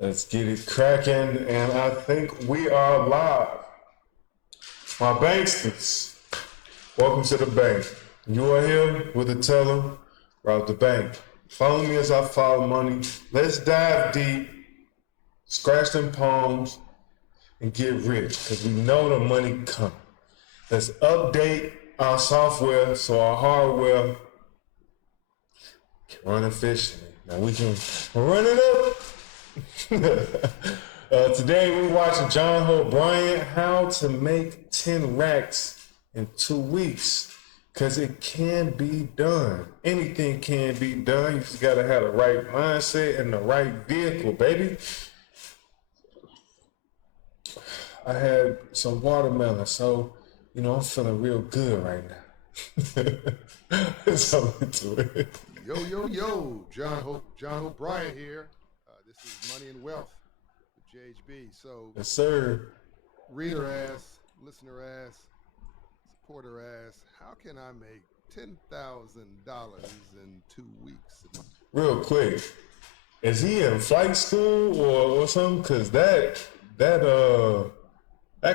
Let's get it cracking, and I think we are live. My banksters, welcome to the bank. You are here with the teller, rob the bank. Follow me as I follow money. Let's dive deep, scratch them palms, and get rich, because we know the money coming. Let's update our software so our hardware can run efficiently. Now we can run it up. Today we're watching John Hope Bryant, how to make 10 racks in 2 weeks. Because it can be done. Anything can be done. You just gotta have the right mindset and the right vehicle, baby. I had some watermelon, so I'm feeling real good right now. So into it. Yo, John Hope Bryant here. This is Money and Wealth with JHB. So, Yes, sir. reader asks, listener asks, supporter asks, how can I make $10,000 in 2 weeks? Real quick, is he in flight school or something? Cause that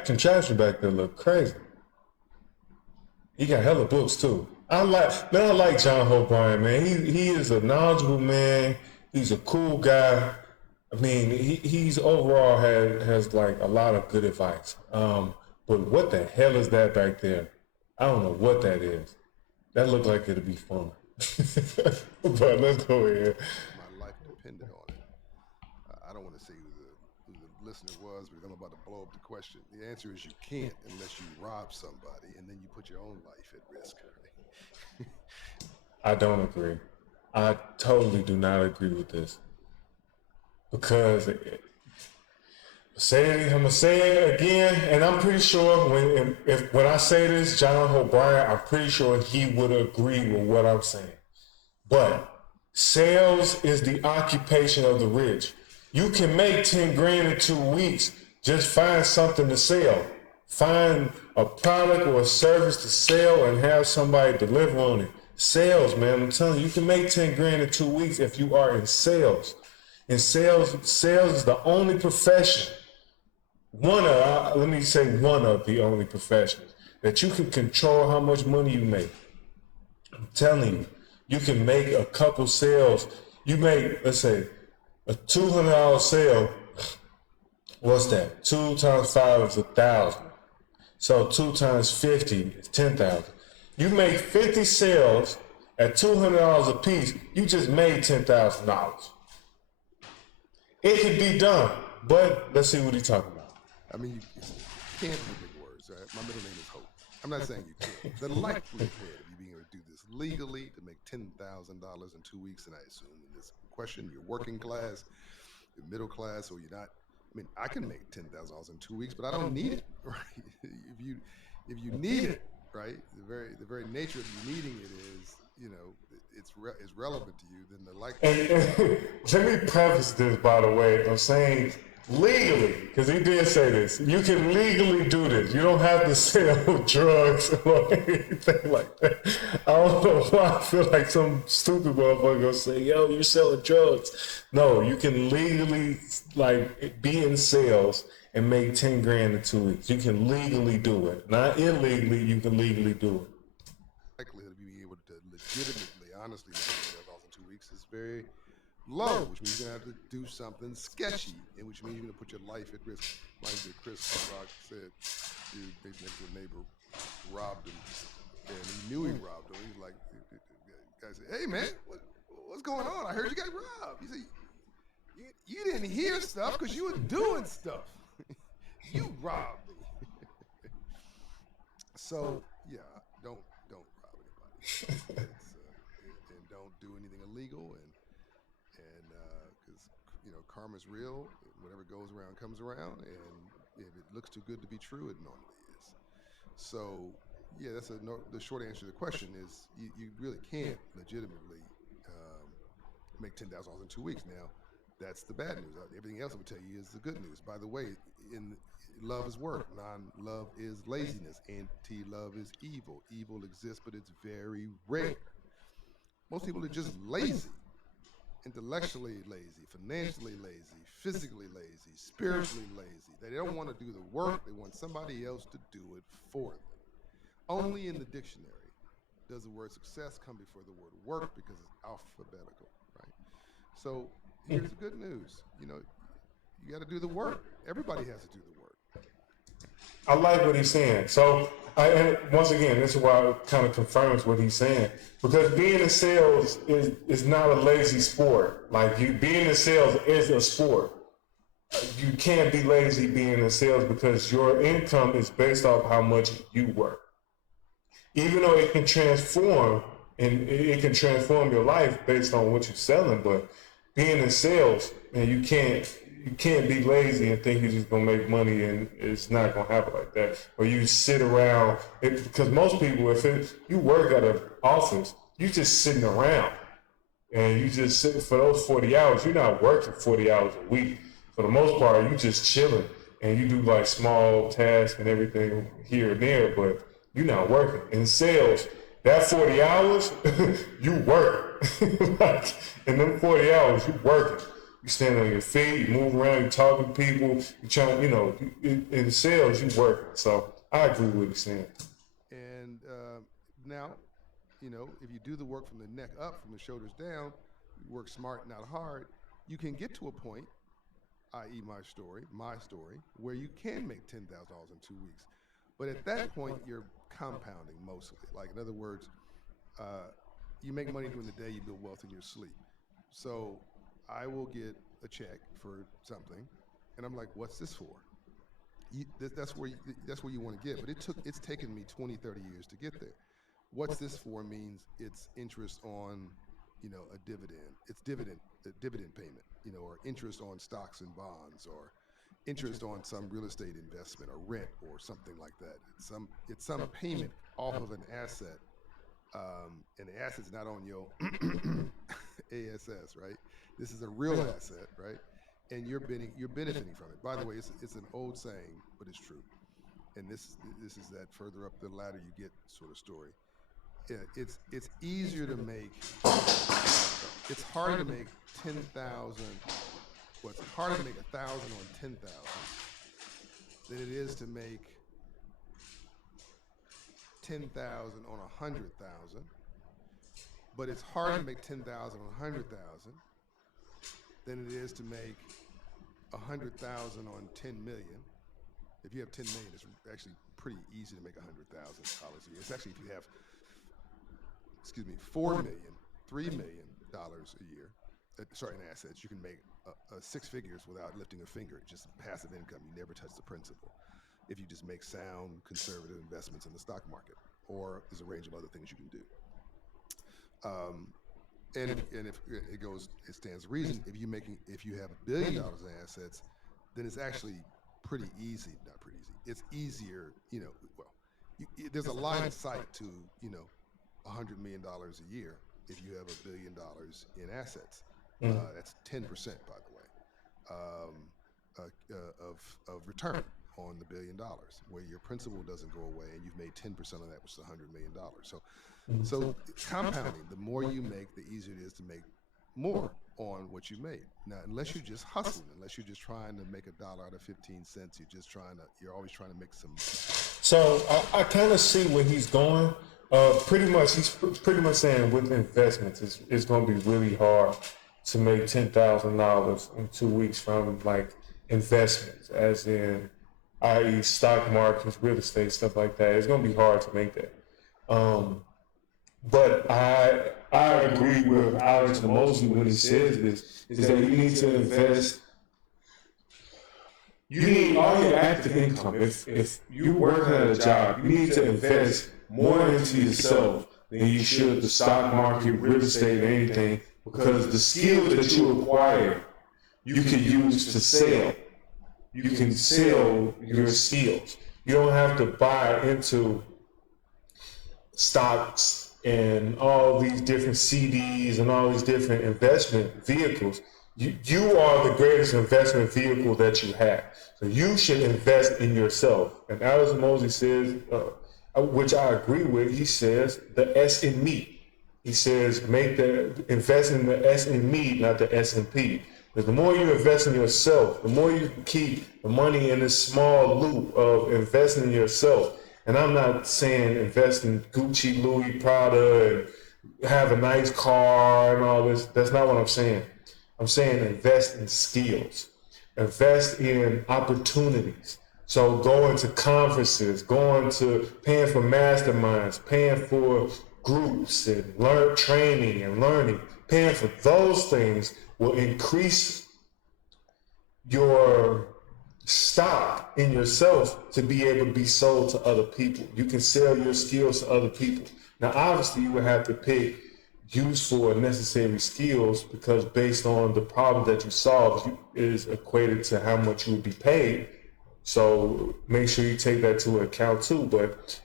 contraption back there look crazy. He got hella books too. I like John Hope Bryant, man. He is a knowledgeable man. He's a cool guy. I mean, he's overall has like a lot of good advice. But what the hell is that back there? I don't know what that is. That looked like it'd be fun. But let's go ahead. My life depended on it. I don't want to say who the listener was, because I'm about to blow up the question. The answer is you can't unless you rob somebody, and then you put your own life at risk. Right? I don't agree. I totally do not agree with this. Because I'm gonna say it again, and I'm pretty sure when I say this, John Hope Bryant, I'm pretty sure he would agree with what I'm saying. But sales is the occupation of the rich. You can make 10 grand in 2 weeks. Just find something to sell. Find a product or a service to sell and have somebody deliver on it. Sales, man, I'm telling you, you can make 10 grand in 2 weeks if you are in sales. And sales is the only profession, one of the only professions that you can control how much money you make. I'm telling you, you can make a couple sales. You make, let's say, a $200 sale. What's that? 2 times 5 is 1,000. So 2 times 50 is 10,000. You make 50 sales at $200 a piece. You just made $10,000. It could be done, but let's see what he's talking about. I mean, you can't be big words. Right? My middle name is Hope. I'm not saying you can't. The likelihood of you being able to do this legally to make $10,000 in 2 weeks, and I assume in this question, you're working class, you're middle class, or you're not. I mean, I can make $10,000 in 2 weeks, but I don't need it, right? If you need it, right, the very nature of you needing it is, it's relevant to you, then the likelihood. And let me preface this, by the way, of saying legally, because he did say this, you can legally do this. You don't have to sell drugs or anything like that. I don't know why I feel like some stupid motherfucker gonna say, yo, you're selling drugs. No, you can legally be in sales and make 10 grand in 2 weeks. You can legally do it. Not illegally, you can legally do it. Likelihood of you being able to legitimately, honestly make $10,000 in 2 weeks is very low, which means you're gonna have to do something sketchy, and which means you're gonna put your life at risk. Like Chris Rock said, dude, next to a neighbor robbed him, and he knew he robbed him. He's like, the guy said, "Hey man, what's going on? I heard you got robbed." He said, "You didn't hear stuff because you were doing stuff. You robbed me." So yeah, don't rob anybody. And don't do anything illegal, and because karma's real. Whatever goes around comes around, and if it looks too good to be true, it normally is. So yeah, the short answer to the question is you really can't legitimately make $10,000 in 2 weeks. Now, that's the bad news. Everything else I would tell you is the good news. By the way, love is work. Non-love is laziness. Anti-love is evil. Evil exists, but it's very rare. Most people are just lazy. intellectually lazy, financially lazy, physically lazy, spiritually lazy. They don't want to do the work. They want somebody else to do it for them. Only in the dictionary does the word success come before the word work because it's alphabetical, right? So here's the good news. You got to do the work. Everybody has to do the work. I like what he's saying. So, and once again, this is why it kind of confirms what he's saying. Because being in sales is not a lazy sport. Like being in sales is a sport. You can't be lazy being in sales because your income is based off how much you work. Even though it can transform and it can transform your life based on what you're selling, but being in sales, man, you can't be lazy and think you're just gonna make money and it's not gonna happen like that. Or you sit around because most people, you work at an office, you just sitting around and you just sitting for those 40 hours. You're not working 40 hours a week. For the most part, you just chilling and you do like small tasks and everything here and there, but you're not working. In sales, that 40 hours, you work. Like, in them 40 hours, you working. You stand on your feet, you move around, you talking to people, you trying, in sales, you working. So I agree with what he's saying. And now, if you do the work from the neck up, from the shoulders down, you work smart, not hard, you can get to a point, i.e. my story, where you can make $10,000 in 2 weeks. But at that point, you're compounding mostly. Like, in other words, you make money during the day, you build wealth in your sleep. So I will get a check for something, and I'm like, what's this for? That's where you want to get. But it's taken me 20, 30 years to get there. What's this for means it's interest on, a dividend. It's a dividend payment, or interest on stocks and bonds, or interest on some real estate investment or rent or something like that. It's some payment off of an asset, and the asset's not on your ASS, right? This is a real asset, right? And you're benefiting from it. By the way, it's an old saying, but it's true. And this is that further up the ladder you get sort of story. Yeah, it's easier to make. It's hard to make 10,000. Well, it's harder to make 1,000 on 10,000 than it is to make 10,000 on 100,000. But it's harder to make 10,000 on 100,000 than it is to make 100,000 on 10 million. If you have 10 million, it's actually pretty easy to make $100,000 a year. It's actually if you have, 4 million, $3 million a year. In assets, you can make six figures without lifting a finger. Just passive income. You never touch the principal. If you just make sound, conservative investments in the stock market, or there's a range of other things you can do. And if it stands to reason. If you have $1 billion in assets, then it's actually pretty easy. Not pretty easy. It's easier. There's a line of sight to $100 million a year if you have $1 billion in assets. That's 10%, by the way, of return on the $1 billion, where your principal doesn't go away and you've made 10% of that, which is $100 million. So compounding, the more you make, the easier it is to make more on what you made. Now, unless you're just hustling, unless you're just trying to make $1 out of 15 cents, you're always trying to make some. So I kind of see where he's going. He's pretty much saying with investments, it's going to be really hard to make $10,000 in 2 weeks from like investments, as in, i.e., stock markets, real estate, stuff like that. It's going to be hard to make that. But I agree with Alex Mosley when he says this, is that you need to invest. You need all your active income. If you work at a job, you need to invest more into yourself than you should the stock market, real estate, or anything, because the skills that you acquire, you can use to sell. You can sell your skills. You don't have to buy into stocks and all these different CDs and all these different investment vehicles. You are the greatest investment vehicle that you have. So you should invest in yourself. And Alex Mosley says, which I agree with, he says, the S in me. He says invest in the SME, not the S&P. Because the more you invest in yourself, the more you keep the money in this small loop of investing in yourself. And I'm not saying invest in Gucci, Louis, Prada, and have a nice car and all this. That's not what I'm saying. I'm saying invest in skills, invest in opportunities. So going to conferences, paying for masterminds, paying for groups and training and learning, paying for those things will increase your stock in yourself to be able to be sold to other people. You can sell your skills to other people. Now, obviously, you would have to pick useful and necessary skills because based on the problem that you solve is equated to how much you would be paid. So make sure you take that into account too. But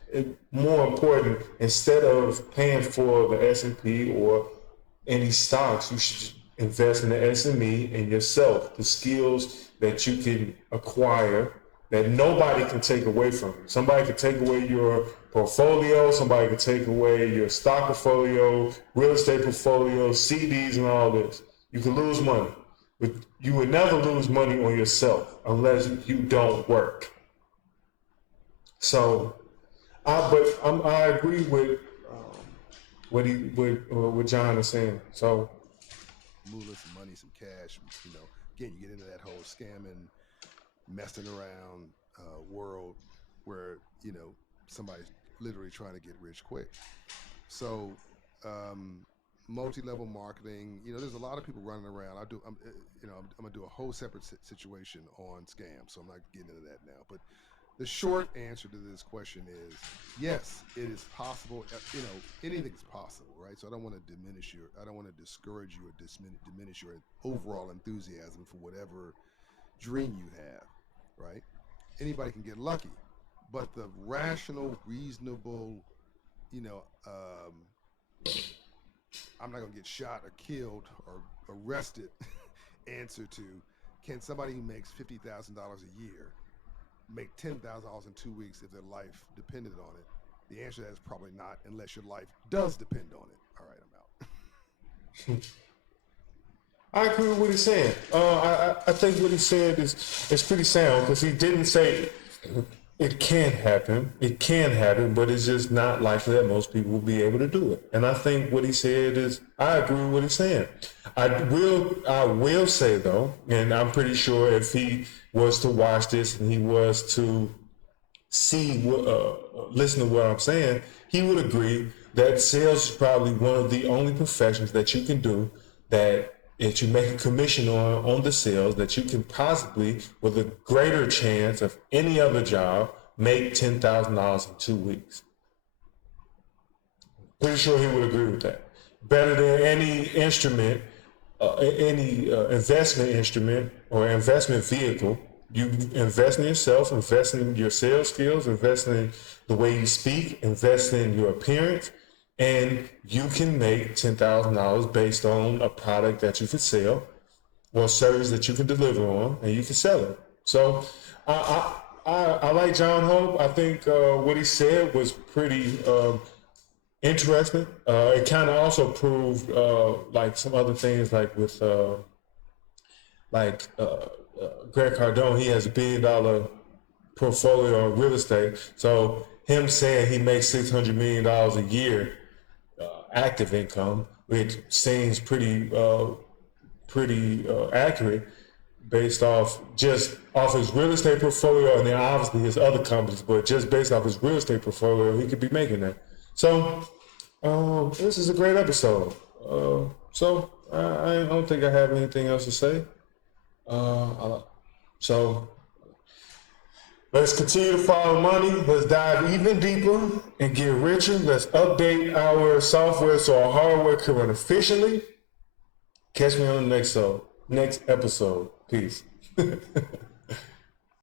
more important, instead of paying for the S&P or any stocks, you should invest in the SME and yourself, the skills that you can acquire that nobody can take away from you. Somebody can take away your portfolio, somebody can take away your stock portfolio, real estate portfolio, CDs and all this. You can lose money, but you would never lose money on yourself unless you don't work. So, I agree with what John is saying. So, Moolah, some money, some cash. Again, you get into that whole scamming, messing around world where somebody's literally trying to get rich quick. So, multi-level marketing. There's a lot of people running around. I'm gonna do a whole separate situation on scams, so I'm not getting into that now. But the short answer to this question is yes, it is possible. Anything's possible, right? So I don't want to discourage you or diminish your overall enthusiasm for whatever dream you have, right? Anybody can get lucky, but the rational, reasonable, I'm not gonna get shot or killed or arrested answer to, can somebody who makes $50,000 a year make $10,000 in 2 weeks if their life depended on it? The answer to that is probably not, unless your life does depend on it. All right, I'm out. I agree with what he's saying. I think what he said is pretty sound because he didn't say it can't happen. It can happen, but it's just not likely that most people will be able to do it. And I think what he said is, I agree with what he's saying. I will say though, and I'm pretty sure if he was to watch this and he was to listen to what I'm saying, he would agree that sales is probably one of the only professions that you can do that if you make a commission on the sales, that you can possibly, with a greater chance of any other job, make $10,000 in 2 weeks. Pretty sure he would agree with that. Better than any instrument, any investment instrument or investment vehicle. You invest in yourself, invest in your sales skills, invest in the way you speak, invest in your appearance, and you can make $10,000 based on a product that you can sell or a service that you can deliver on, and you can sell it. So I like John Hope. I think what he said was pretty interesting. It kind of also proved like some other things, like with Greg Cardone. He has $1 billion portfolio on real estate. So him saying he makes $600 million a year active income, which seems pretty accurate based off his real estate portfolio, and then obviously his other companies, but just based off his real estate portfolio, he could be making that. So this is a great episode. So I don't think I have anything else to say. So let's continue to follow money. Let's dive even deeper and get richer. Let's update our software so our hardware can run efficiently. Catch me on the next episode. Peace.